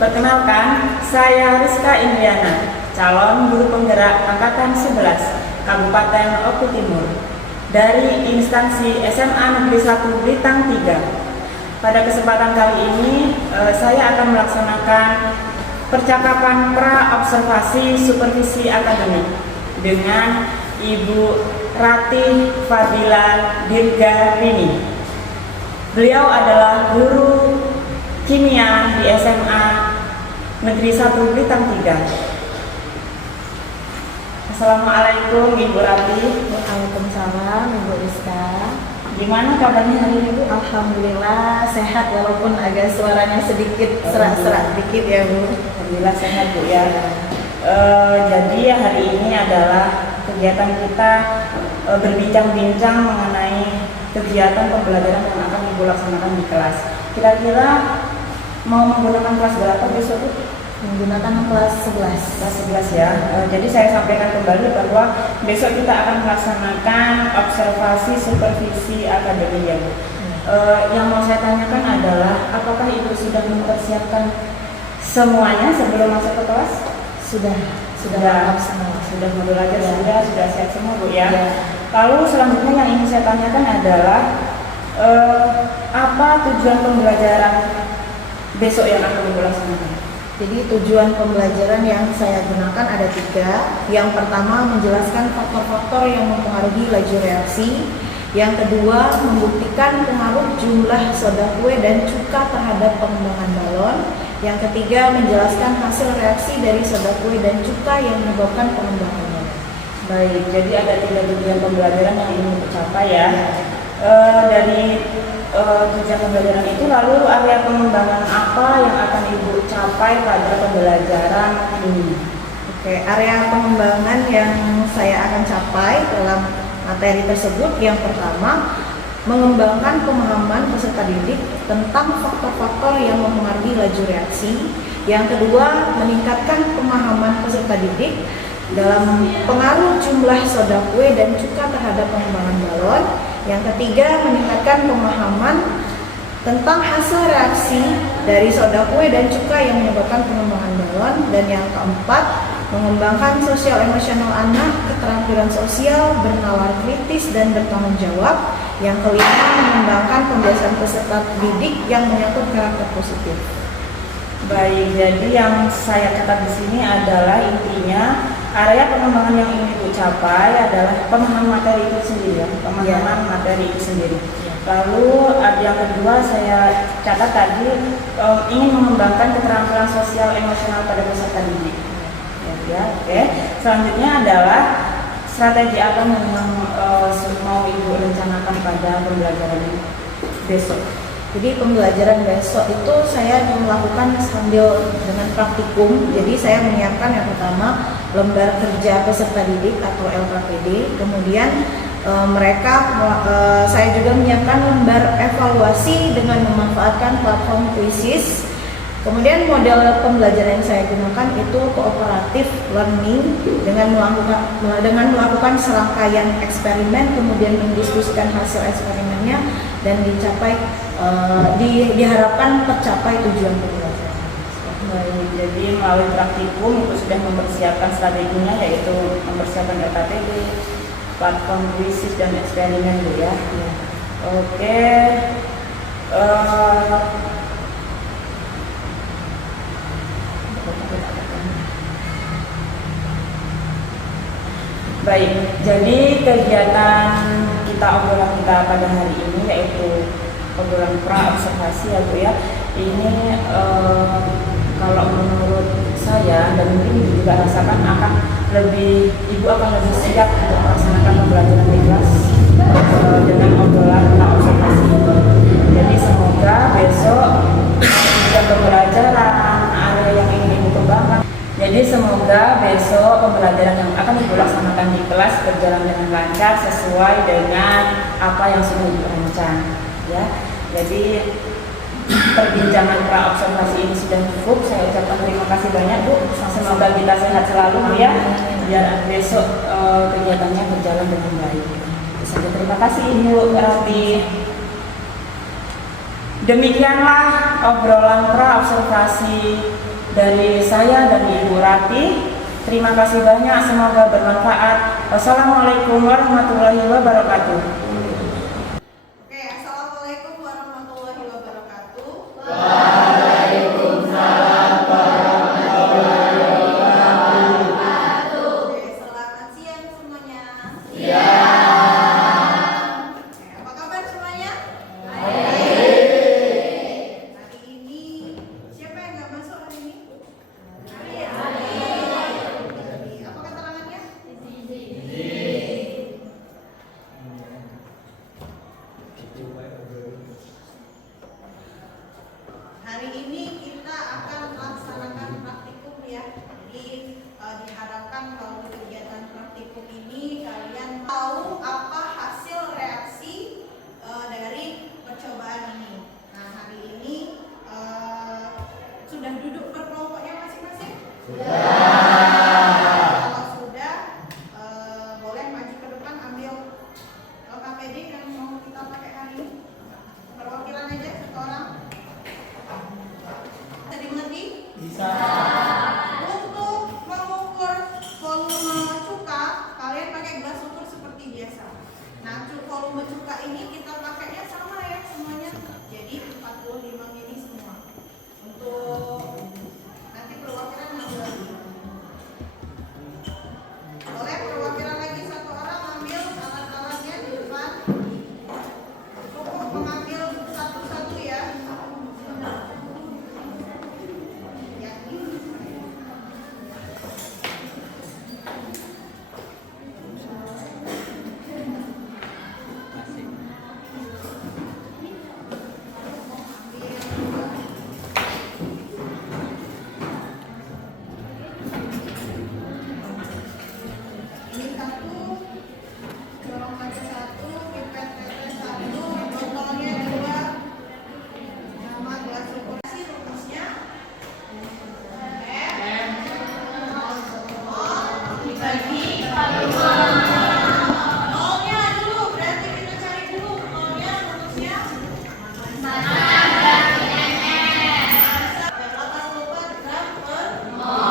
Perkenalkan, saya Rizka Indriana, calon guru penggerak angkatan 11 Kabupaten Oku Timur dari instansi SMA Negeri 1 Blitar 3. Pada kesempatan kali ini, saya akan melaksanakan percakapan pra-observasi supervisi akademik dengan Ibu Ratih Fadila Dirgarini. Beliau adalah guru kimia di SMA Negeri 1 Blitar 3. Assalamualaikum Ibu Ratih. Waalaikumsalam Ibu Rizka. Gimana kabarnya hari ini Bu? Alhamdulillah sehat walaupun agak suaranya sedikit serak-serak dikit ya Bu. Alhamdulillah sehat Bu ya. Jadi hari ini adalah kegiatan kita berbincang-bincang mengenai kegiatan pembelajaran yang akan Ibu laksanakan di kelas. Kira-kira mau menggunakan kelas berapa besok Bu? Menggunakan kelas 11. Kelas 11 ya. Jadi saya sampaikan kembali bahwa besok kita akan melaksanakan observasi supervisi akademik ya Bu. Yang mau saya tanyakan adalah apakah Ibu sudah mempersiapkan semuanya sebelum masuk ke kelas? Sudah lengkap semua. Sudah modul aja ya. sudah siap semua Bu ya. Lalu selanjutnya yang ingin saya tanyakan adalah apa tujuan pembelajaran besok yang akan Ibu laksanakan? Jadi tujuan pembelajaran yang saya gunakan ada 3. Yang pertama menjelaskan faktor-faktor yang mempengaruhi laju reaksi. Yang kedua membuktikan pengaruh jumlah soda kue dan cuka terhadap pengembangan balon. Yang ketiga menjelaskan hasil reaksi dari soda kue dan cuka yang menyebabkan pengembangan balon. Baik, jadi ada 3 tujuan pembelajaran yang ingin dicapai ya. Dari tujuan pembelajaran itu, lalu area pengembangan apa yang akan Ibu capai pada pembelajaran ini? Oke, area pengembangan yang saya akan capai dalam materi tersebut yang pertama mengembangkan pemahaman peserta didik tentang faktor-faktor yang mempengaruhi laju reaksi. Yang kedua, meningkatkan pemahaman peserta didik dalam pengaruh jumlah soda kue dan cuka terhadap pengembangan balon. Yang ketiga, meningkatkan pemahaman tentang hasil reaksi dari soda kue dan cuka yang menyebabkan pengembangan balon. Dan yang keempat, mengembangkan sosial emosional anak, keterampilan sosial, bernalar kritis dan bertanggung jawab. Yang kelima, mengembangkan pembiasaan peserta didik yang menyangkut karakter positif. Baik, jadi yang saya catat di sini adalah intinya area pengembangan yang ingin Ibu capai adalah pemahaman materi itu sendiri, pemahaman materi itu sendiri. Lalu yang kedua saya catat tadi ingin mengembangkan keterampilan sosial emosional pada peserta didik. Oke. Selanjutnya adalah strategi apa yang mau Ibu rencanakan pada pembelajaran besok? Jadi pembelajaran besok itu saya melakukan sambil dengan praktikum. Jadi saya menyiapkan yang pertama lembar kerja peserta didik atau LKPD. Kemudian saya juga menyiapkan lembar evaluasi dengan memanfaatkan platform Quizzes. Kemudian model pembelajaran yang saya gunakan itu kooperatif learning dengan melakukan serangkaian eksperimen, kemudian mendiskusikan hasil eksperimennya dan diharapkan tercapai tujuan pembelajaran. Baik, jadi melalui praktikum Ibu sudah mempersiapkan strateginya, yaitu mempersiapkan LKPD, platform Quizzes dan eksperimen Bu ya. Oke. Baik, jadi kegiatan obrolan kita pada hari ini yaitu obrolan pra-observasi ya Bu ya. Ini kalau menurut saya dan mungkin Ibu juga rasakan Ibu akan lebih siap untuk melaksanakan pembelajaran di kelas dengan obrolan pra-observasi. Jadi semoga besok juga pembelajaran area yang ingin Ibu kembangkan. Jadi semoga besok pembelajaran yang akan Ibu laksanakan di kelas berjalan dengan lancar sesuai dengan apa yang sudah Ibu rancang ya. Jadi perbincangan pra-observasi ini sudah cukup. Saya ucapkan terima kasih banyak Bu. Semoga kita sehat selalu Bu ya. Biar besok kegiatannya berjalan dengan baik. Terima kasih Ibu Ratih. Demikianlah obrolan pra-observasi dari saya dan Ibu Rati. Terima kasih banyak, semoga bermanfaat. Wassalamualaikum warahmatullahi wabarakatuh. Oke, assalamualaikum warahmatullahi wabarakatuh. Oke, selamat siang semuanya. Oke, apa kabar semuanya? Hari ini siapa yang nggak masuk hari ini? Apa keterangannya? Hari ini kita akan melaksanakan praktikum ya. Jadi diharapkan kalau kegiatan praktikum ini kalian tahu apa hasil reaksi dari percobaan ini. Nah, hari ini sudah duduk berkelompoknya masing-masing? Kalau sudah, boleh maju ke depan ambil KPD yang mau kita pakai hari ini. Perwakilan aja satu orang. Bisa dimengerti? Bisa. Untuk mengukur volume cuka, kalian pakai gelas ukur seperti biasa. Nah, volume cuka ini kita pakainya sama ya semuanya. Jadi 45 mili semua. Untuk nanti perwakilan ngambil lagi. Boleh perwakilan lagi satu orang ambil alat-alatnya di depan. Cukup mengambil satu-satu ya. Ini satu, corong kaca satu, pipet tetes satu, botolnya dua, sama gelas ukur. Kasih rumusnya. Dibagi nolnya dulu, berarti kita cari dulu nolnya rumusnya. 84 gram per mol.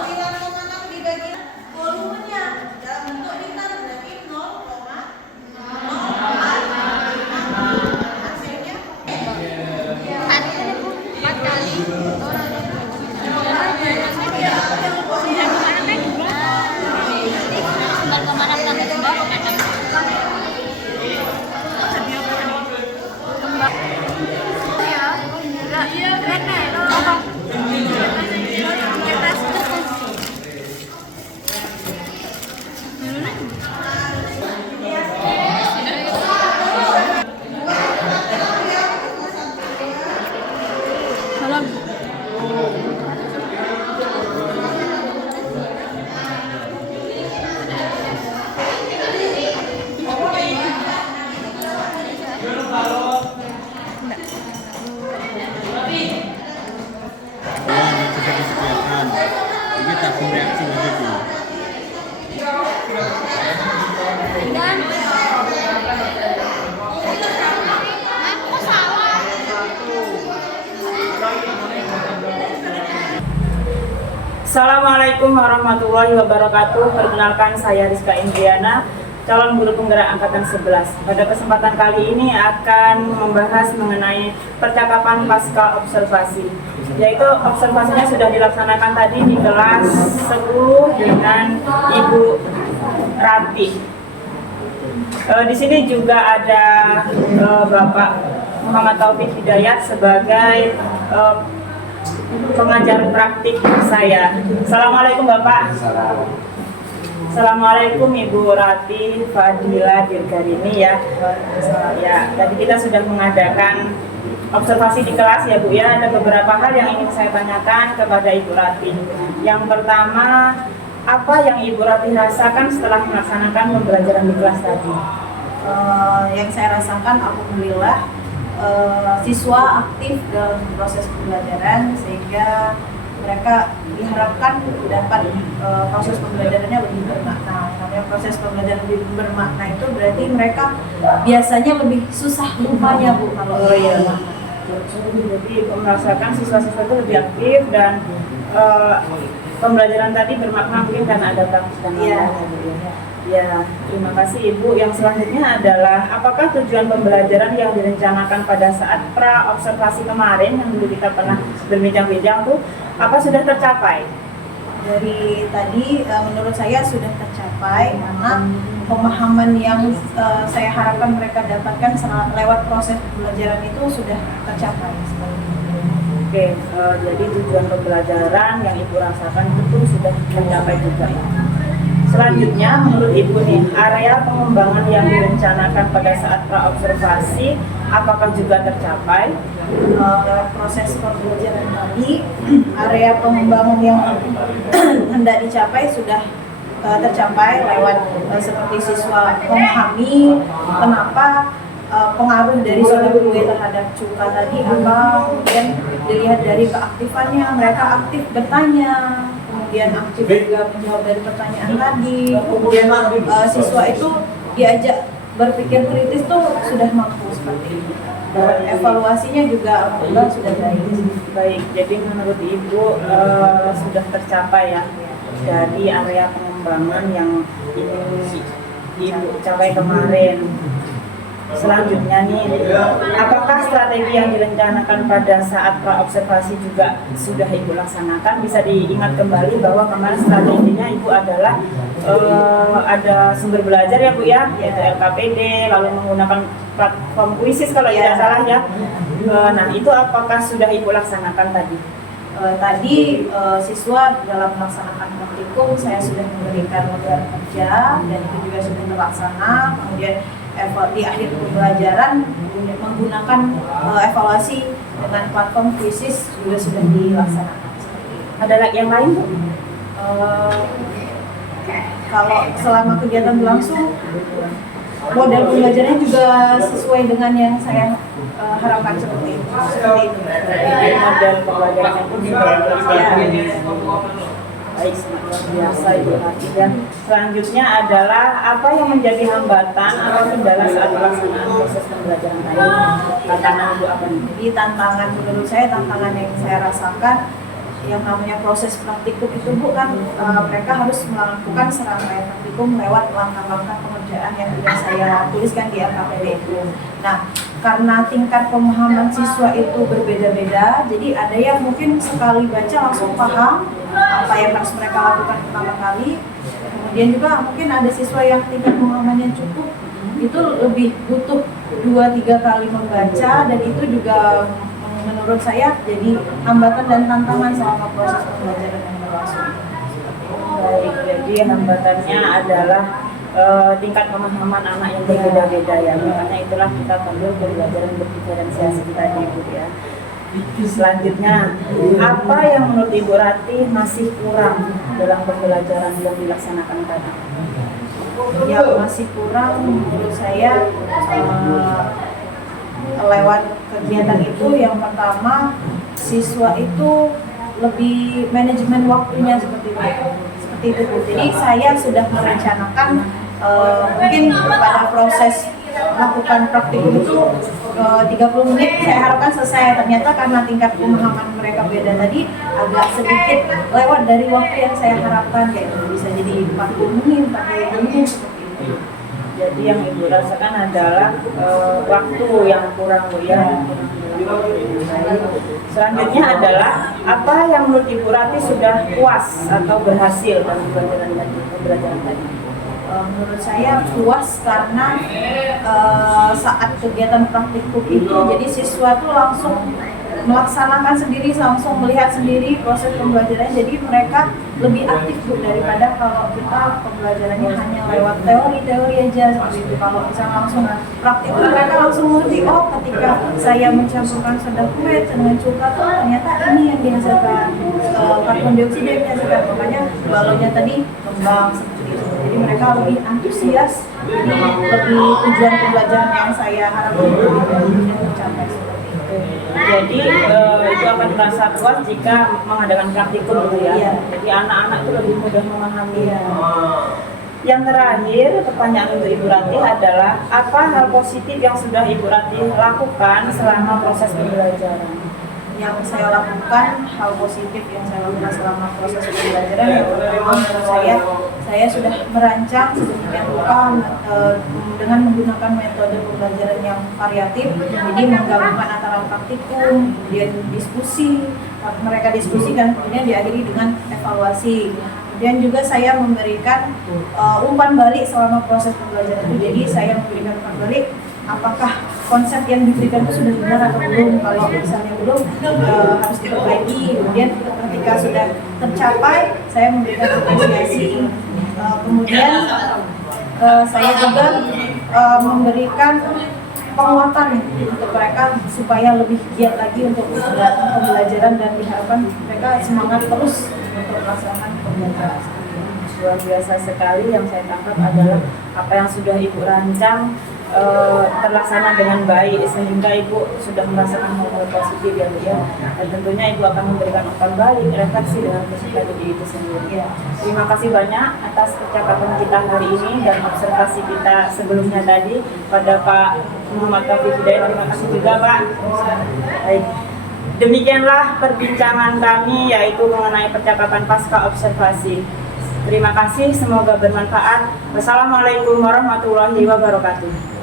9,6 dibagi volumenya dalam bentuk liter berarti 0,04. Hasilnya 4 kali. Ini tabung reaksi begitu. Assalamualaikum warahmatullahi wabarakatuh. Perkenalkan, saya Rizka Indriana, calon guru penggerak angkatan 11. Pada kesempatan kali ini akan membahas mengenai percakapan pasca observasi, yaitu observasinya sudah dilaksanakan tadi di kelas 10 dengan Ibu Rati. Di sini juga ada Bapak Muhammad Taufik Hidayat sebagai pengajar praktik saya. Assalamualaikum Bapak. Assalamualaikum Ibu Rati Fadila Dirgarini ya. Ya, tadi kita sudah mengadakan observasi di kelas ya Bu ya. Ada beberapa hal yang ingin saya tanyakan kepada Ibu Rati. Yang pertama, apa yang Ibu Rati rasakan setelah melaksanakan pembelajaran di kelas tadi? Yang saya rasakan alhamdulillah siswa aktif dalam proses pembelajaran sehingga mereka diharapkan dapat proses pembelajarannya lebih bermakna. Namanya proses pembelajaran lebih bermakna itu berarti mereka biasanya lebih susah lupanya Bu kalau bermakna. Jadi Ibu merasakan siswa-siswa itu lebih aktif dan pembelajaran tadi bermakna mungkin karena ada praktis dan lain-lain. Ya, terima kasih Ibu. Yang selanjutnya adalah apakah tujuan pembelajaran yang direncanakan pada saat pra-observasi kemarin yang dulu kita pernah berbincang-bincang tuh apa sudah tercapai? Dari tadi menurut saya sudah tercapai karena pemahaman yang saya harapkan mereka dapatkan lewat proses pembelajaran itu sudah tercapai. Oke, jadi tujuan pembelajaran yang Ibu rasakan itu sudah tercapai juga ya. Selanjutnya, menurut Ibu nih, area pengembangan yang direncanakan pada saat pra-observasi apakah juga tercapai? Proses pembelajaran tadi, area pengembangan yang hendak dicapai sudah tercapai lewat seperti siswa memahami kenapa pengaruh dari soda kue terhadap cuka tadi apa, kemudian dilihat dari keaktifannya, mereka aktif bertanya, kemudian aktif juga menjawab dari pertanyaan tadi, kemudian siswa itu diajak berpikir kritis tuh sudah mampu seperti itu. Dan evaluasinya juga alhamdulillah sudah baik. Baik, jadi menurut Ibu sudah tercapai ya dari area pengembangan yang ingin Ibu capai kemarin. Selanjutnya nih, apakah strategi yang direncanakan pada saat pra-observasi juga sudah Ibu laksanakan? Bisa diingat kembali bahwa kemarin strateginya Ibu adalah ada sumber belajar ya Bu ya, yaitu LKPD, lalu menggunakan platform Quizzes kalau tidak salah ya. Nah itu apakah sudah Ibu laksanakan tadi? Tadi siswa dalam melaksanakan praktikum saya sudah memberikan modal kerja dan itu juga sudah terlaksana. Kemudian di akhir pembelajaran menggunakan evaluasi dengan platform Quizzes juga sudah dilaksanakan. Ada lagi yang lain Bu? Kalau selama kegiatan berlangsung model pembelajarannya juga sesuai dengan yang saya harapkan seperti itu. Model pembelajarannya pun juga baik, luar biasa Ibu Hati. Dan selanjutnya adalah apa yang menjadi hambatan atau kendala saat pelaksanaan proses pembelajaran tadi? Tantangan Ibu apa nih? Jadi tantangan menurut saya, tantangan yang saya rasakan yang namanya proses praktikum itu Bu kan mereka harus melakukan serangkaian praktikum lewat langkah-langkah pengerjaan yang sudah saya tuliskan di LKPD itu. Nah, karena tingkat pemahaman siswa itu berbeda-beda, jadi ada yang mungkin sekali baca langsung paham apa yang harus mereka lakukan pertama kali. Kemudian juga mungkin ada siswa yang tingkat pemahamannya cukup, itu lebih butuh 2-3 kali membaca, dan itu juga menurut saya jadi hambatan dan tantangan selama proses pembelajaran yang berlangsung. Baik, jadi hambatannya adalah tingkat pemahaman anak yang berbeda-beda ya. Makanya itulah kita perlu pembelajaran berdiferensiasi tadi Bu ya. Selanjutnya, apa yang menurut Ibu Rati masih kurang dalam pembelajaran yang dilaksanakan tadi? Yang masih kurang menurut saya lewat kegiatan itu, yang pertama siswa itu lebih manajemen waktunya seperti itu. Jadi saya sudah merencanakan mungkin pada proses melakukan praktikum itu 30 menit saya harapkan selesai, ternyata karena tingkat pemahaman mereka beda tadi agak sedikit lewat dari waktu yang saya harapkan, kayak bisa jadi 40 menit, 45 menit seperti itu. Jadi yang Ibu rasakan adalah waktu yang kurang Bu ya. Selanjutnya adalah apa yang menurut Ibu Rati sudah puas atau berhasil dalam pembelajaran tadi? Menurut saya puas karena saat kegiatan praktikum itu jadi siswa tuh langsung melaksanakan sendiri, langsung melihat sendiri proses pembelajaran, jadi mereka lebih aktif Bu daripada kalau kita pembelajarannya hanya lewat teori aja seperti itu. Kalau misalnya langsung praktik mereka langsung ngerti, oh ketika saya mencampurkan soda kue dengan cuka tuh ternyata ini yang dihasilkan, karbon dioksida yang dihasilkan, makanya balonnya tadi kembang seperti itu. Jadi mereka lebih antusias, jadi lebih tujuan pembelajaran yang saya harapkan lebih tercapai seperti itu. Jadi itu akan terasa puas jika mengadakan praktikum gitu ya. Jadi anak-anak itu lebih mudah memahami. Yang terakhir, pertanyaan untuk Ibu Ratih adalah apa hal positif yang sudah Ibu Ratih lakukan selama proses pembelajaran? Yang saya lakukan, hal positif yang saya lakukan selama proses pembelajaran, yang pertama menurut saya sudah merancang sedemikian rupa dengan menggunakan metode pembelajaran yang variatif, jadi menggabungkan antara praktikum, kemudian diskusi, mereka diskusikan, kemudian diakhiri dengan evaluasi. Dan juga saya memberikan umpan balik selama proses pembelajaran itu. Jadi saya memberikan umpan balik, apakah konsep yang diberikan itu sudah benar atau belum. Kalau misalnya belum, harus diperbaiki. Kemudian ketika sudah tercapai, saya memberikan apresiasi. Kemudian saya juga memberikan penguatan untuk mereka supaya lebih giat lagi untuk pembelajaran, dan diharapkan mereka semangat terus untuk melaksanakan pembelajaran. Luar biasa sekali. Yang saya tangkap adalah apa yang sudah Ibu rancang terlaksana dengan baik, sehingga Ibu sudah merasakan hal-hal positif ya Bu ya. Dan tentunya Ibu akan memberikan umpan balik, refleksi dengan peserta didik itu sendiri. Terima kasih banyak atas percakapan kita hari ini dan observasi kita sebelumnya tadi pada Pak Muhammad Taufik Hidayat. Terima kasih juga Pak. Baik. Demikianlah perbincangan kami, yaitu mengenai percakapan pasca observasi. Terima kasih, semoga bermanfaat. Wassalamualaikum warahmatullahi wabarakatuh.